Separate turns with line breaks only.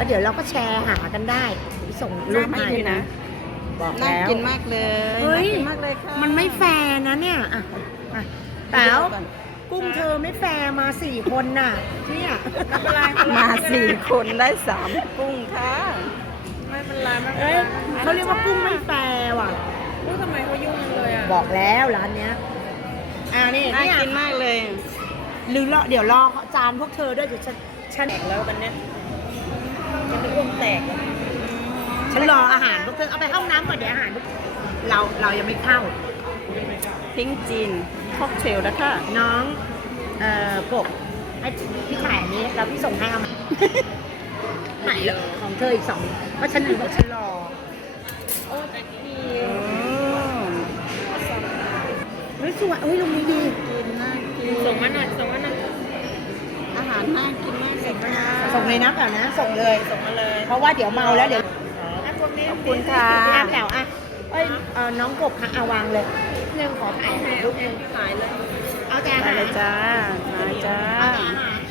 แล้วเดี๋ยวเราก็แชร์หากันได้ ส่งรูปน่
าให้กินนะ บอกน่าแล้วกินมากเลยเฮ้ย น่ากินมากเลยค่ะ
มันไม่แฟร์นะเนี่ยอะอะแต๋วกุ้งเธอไม่แฟร์มาสี่คนน่ะเนี่ยไม่เป็
นไรคนละมาสี่คนได้สามกุ้งค่ะไม่เป็นไรไม่
เป็นเอ้ไรยเขาเรียกว่ากุ้งไม่แฟร์ว่ะ
พูดทำไมเขายุ่งเลยอะ
บอกแล้วร้านเนี้ยอ่านี่
น่าเนี่ยกินมากเลย
หรือรอเดี๋ยวรอจานพวกเธอด้วยเดี๋ยวฉันฉัน
แตกแล้วกันเนี้ย
พวกเธอเอาไปเข้าห้องน้ำก่อนเดี๋ยวอาหารพวกเราเรายังไม่เข้า
พิงจีนค็อกเทลนะคะ
น้อง เอ่อกบให้พี่ถ่ายอันนี้แล้วพี่ส่งให้เอามา ไหนเลยของเธออีกสองเพราะฉันรู้
ว่าฉันรอ โอ้ยดี
เฮ้ยสวยเฮ้ยลงนี้ดี
กินน่ากินส่งมาหน่อยส่งมาหน่อยอาหารน่ากินมากเลยค่ะ
ส่งเลยนะเปล่านะ ส่งเลย ส่งมาเลย เพราะว่าเดี๋ยวเมาแล้วเดี๋ยวอะพวกนี้ ขอบคุณค่ะพี่อาแป๋วอะเอ้ยเอ่อน้องกบค่ะเอาวางเลย
เรื่องขอถ่ายให้รูลูปกหนึงขายเลยเอาแต่อามาหารเลย
จ้ามาจ้า